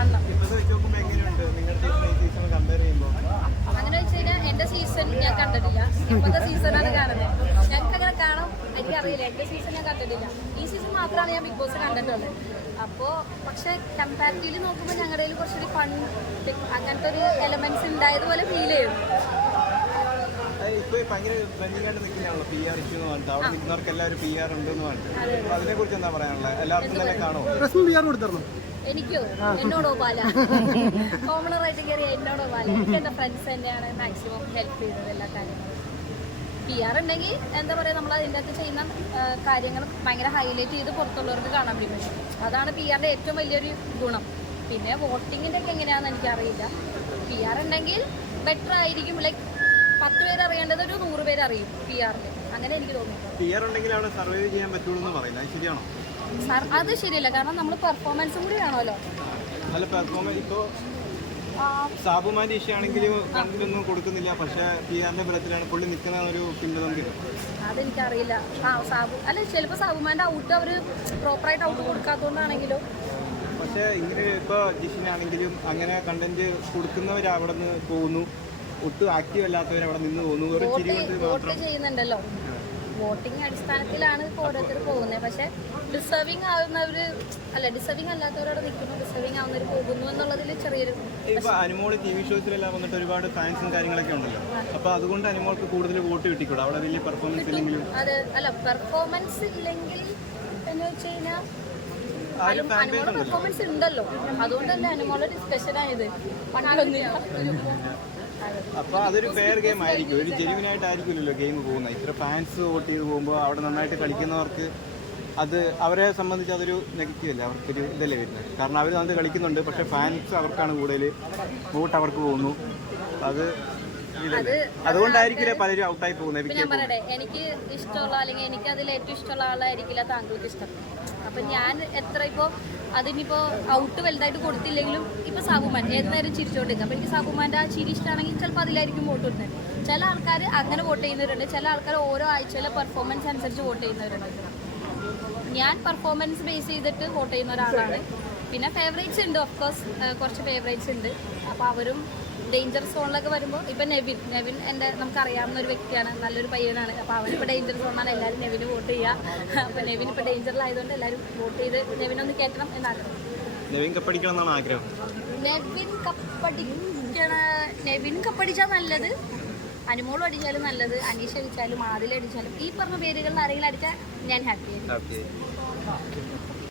കാണണം ഇപ്പോഴത്തെ എങ്ങനെയുണ്ട് നിങ്ങളുടെ ഈ സീസൺ കമ്പയർ ചെയ്യുമ്പോൾ അങ്ങനെ വെച്ച് കഴിഞ്ഞാൽ എന്റെ സീസൺ ഞാൻ കണ്ടിട്ടില്ല. ഇപ്പോഴത്തെ സീസണാണ് കാണുന്നത് ഞങ്ങൾക്ക് അങ്ങനെ കാണാം എനിക്കറിയില്ല. എന്റെ സീസൺ ഞാൻ കണ്ടിട്ടില്ല. ഈ സീസൺ മാത്രമാണ് ഞാൻ ബിഗ് ബോസ് കണ്ടിട്ടുള്ളത്. അപ്പോൾ പക്ഷെ കമ്പാരിറ്റീവ്ലി നോക്കുമ്പോൾ ഞങ്ങളുടെ കയ്യിൽ കുറച്ചുകൂടി ഫൺ അങ്ങനത്തെ ഒരു എലമെന്റ്സ് ഉണ്ടായതുപോലെ ഫീൽ ചെയ്യും. എല്ലാവർക്കും തന്നെ കാണോ എനിക്കോ എന്നോടോ പാല കോമണർ ആയിട്ട് കയറിയ എന്നോടോ പാല എനിക്ക് എന്റെ ഫ്രണ്ട്സ് തന്നെയാണ് മാക്സിമം ഹെൽപ്പ് ചെയ്തത് എല്ലാ കാര്യങ്ങളും. പി ആർ ഉണ്ടെങ്കിൽ എന്താ പറയുക നമ്മൾ അതിന്റെ അകത്ത് ചെയ്യുന്ന കാര്യങ്ങൾ ഭയങ്കര ഹൈലൈറ്റ് ചെയ്ത് പുറത്തുള്ളവർക്ക് കാണാൻ പറ്റും. അതാണ് പി ആറിന്റെ ഏറ്റവും വലിയൊരു ഗുണം. പിന്നെ വോട്ടിങ്ങിന്റെ ഒക്കെ എങ്ങനെയാണെന്ന് എനിക്കറിയില്ല. പി ആർ ഉണ്ടെങ്കിൽ ബെറ്റർ ആയിരിക്കും. ലൈക്ക് പത്ത് പേര് അറിയേണ്ടത് ഒരു നൂറ് പേര് അറിയും പി ആറിൽ അങ്ങനെ എനിക്ക് തോന്നുന്നു. പി ആർ ഉണ്ടെങ്കിൽ അവിടെ സർവൈവ് ചെയ്യാൻ പറ്റുള്ളൂ എന്ന് അത് ശരിയാണോ? സാർ അത് ശരിയല്ല. കാരണം നമ്മൾ പെർഫോമൻസും കൂടി വേണമല്ലോ. അല്ല പെർഫോമൻസ് ഇപ്പോൾ സാബുമാന്റെ ഇഷ്യൂ ആണെങ്കിൽ കണ്ടിട്ടൊന്നും കൊടുക്കുന്നില്ല. പക്ഷെ പി ആറിന്റെ ബലത്തിലാണ് പുള്ളി നിൽക്കുന്ന ഒരു പിന്തുണ അതെനിക്കറിയില്ല. അറിയില്ല സാബു അല്ല ചിലപ്പോൾ സാബുമാന്റെ ഔട്ട് അവർ പ്രോപ്പറായിട്ട് ഔട്ട് കൊടുക്കാത്തതുകൊണ്ടാണെങ്കിലോ. പക്ഷേ ഇങ്ങനെ ഇപ്പോൾ ജിഷിനാണെങ്കിലും അങ്ങനെ കണ്ടന്റ് കൊടുക്കുന്നവരവിടെ നിന്ന് പോകുന്നു. ഒട്ടും ആക്റ്റീവ് അല്ലാത്തവർ അവിടെ നിന്ന് പോകുന്നു. ഒരു ചിരി കൊണ്ട് വോട്ട് മാത്രം ചെയ്യുന്നുണ്ടല്ലോ. വോട്ടിംഗ് അടിസ്ഥാനത്തിലാണ് ഓരോരുത്തർ പോകുന്നത് പക്ഷെ ഡിസേർവിംഗ് ആവുന്നവർ അല്ല ഡിസേർവിംഗ് അല്ലാത്തവരോട് നിൽക്കുന്നു ഡിസേർവിംഗ് ആവുന്നവർ പോകുന്നു എന്നുള്ളതിൽ ചെറിയൊരു ഇപ്പൊ അനുമോൾ ടി വി ഷോസിലെല്ലാം വന്നിട്ട് ഒരുപാട് ഫാൻസും കാര്യങ്ങളൊക്കെ ഉണ്ടല്ലോ. അപ്പൊ അതുകൊണ്ട് അനുമോൾക്ക് കൂടുതൽ വോട്ട് കിട്ടിക്കൂടാ? അവിടെ വലിയ പെർഫോമൻസ് ഇല്ലെങ്കിലും. അത് അല്ല പെർഫോമൻസ് ഇല്ലെങ്കിൽ എന്ന് വെച്ച് കഴിഞ്ഞാൽ പെർഫോമൻസ് ഉണ്ടല്ലോ. അതുകൊണ്ടല്ലേ അനുമോളെ ഡിസ്കഷനായത് പണ്ടൊന്നും അപ്പൊ അതൊരു ഫെയർ ഗെയിം ആയിരിക്കും. ഒരു ജെനുവിൻ ആയിട്ടായിരിക്കില്ലല്ലോ ഗെയിം പോകുന്നത്. ഇത്ര ഫാൻസ് വോട്ട് ചെയ്ത് പോകുമ്പോൾ അവിടെ നന്നായിട്ട് കളിക്കുന്നവർക്ക് അത് അവരെ സംബന്ധിച്ച് അതൊരു നെഗറ്റീവ് അല്ലേ അവർക്കൊരു ഇതല്ലേ വരുന്നത്. കാരണം അവർ നന്നായിട്ട് കളിക്കുന്നുണ്ട്. പക്ഷെ ഫാൻസ് അവർക്കാണ് കൂടുതൽ വോട്ട് അവർക്ക് പോകുന്നു. അത് അതുകൊണ്ടായിരിക്കില്ലേ പലരും ഔട്ടായി പോകുന്നത് ഞാൻ പറയട്ടെ എനിക്ക് ഇഷ്ടമുള്ള അല്ലെങ്കിൽ എനിക്ക് അതിൽ ഏറ്റവും ഇഷ്ടമുള്ള ആളായിരിക്കില്ല താങ്കൾക്ക് ഇഷ്ടം. അപ്പൊ ഞാൻ എത്ര ഇപ്പോ അതിനിപ്പോ ഔട്ട് വലുതായിട്ട് കൊടുത്തില്ലെങ്കിലും ഇപ്പൊ സാബുമാൻ ഏത് നേരം ചിരിച്ചോണ്ടിരിക്കും. അപ്പൊ എനിക്ക് സാബുമാന്റെ ആ ചിരി ഇഷ്ടമാണെങ്കിൽ ചിലപ്പോൾ അതിലായിരിക്കും വോട്ട് കൊടുത്തത് ചില ആൾക്കാർ അങ്ങനെ വോട്ട് ചെയ്യുന്നവരുണ്ട്. ചില ആൾക്കാർ ഓരോ ആഴ്ചയിലെ പെർഫോമൻസ് അനുസരിച്ച് വോട്ട് ചെയ്യുന്നവരുണ്ട്. ഞാൻ പെർഫോമൻസ് ബേസ് ചെയ്തിട്ട് വോട്ട് ചെയ്യുന്ന ഒരാളാണ്. പിന്നെ ഫേവറേറ്റ്സ് ഉണ്ട് ഓഫ് കോഴ്സ് കുറച്ച് ഫേവറേറ്റ്സ് ഉണ്ട്. അപ്പോൾ അവരും ഡേഞ്ചർ സോണിലൊക്കെ വരുമ്പോൾ ഇപ്പം നെവിൻ നെവിൻ എന്റെ നമുക്കറിയാവുന്ന ഒരു വ്യക്തിയാണ് നല്ലൊരു പയ്യനാണ്. അപ്പോൾ അവനിപ്പോൾ ഡേഞ്ചർ സോണാണ് എല്ലാവരും നെവിന് വോട്ട് ചെയ്യുക അപ്പോൾ നെവിൻ ഇപ്പോൾ ഡേഞ്ചറിലായതുകൊണ്ട് എല്ലാവരും വോട്ട് ചെയ്ത് നെവിനൊന്ന് കയറ്റണം എന്നാഗ്രഹം നെവിൻ കപ്പടിക്കണം എന്നാണ് ആഗ്രഹം. നെവിൻ കപ്പടിക്കണ നെവിൻ കപ്പടിച്ചാൽ നല്ലത്. അനുമോളും അടിച്ചാലും നല്ലത് അനീഷ് അടിച്ചാലും ആദിലടിച്ചാലും ഈ പറഞ്ഞ പേരുകളിൽ ആരെങ്കിലും അടിച്ചാൽ ഞാൻ ഹാപ്പിയായിരുന്നു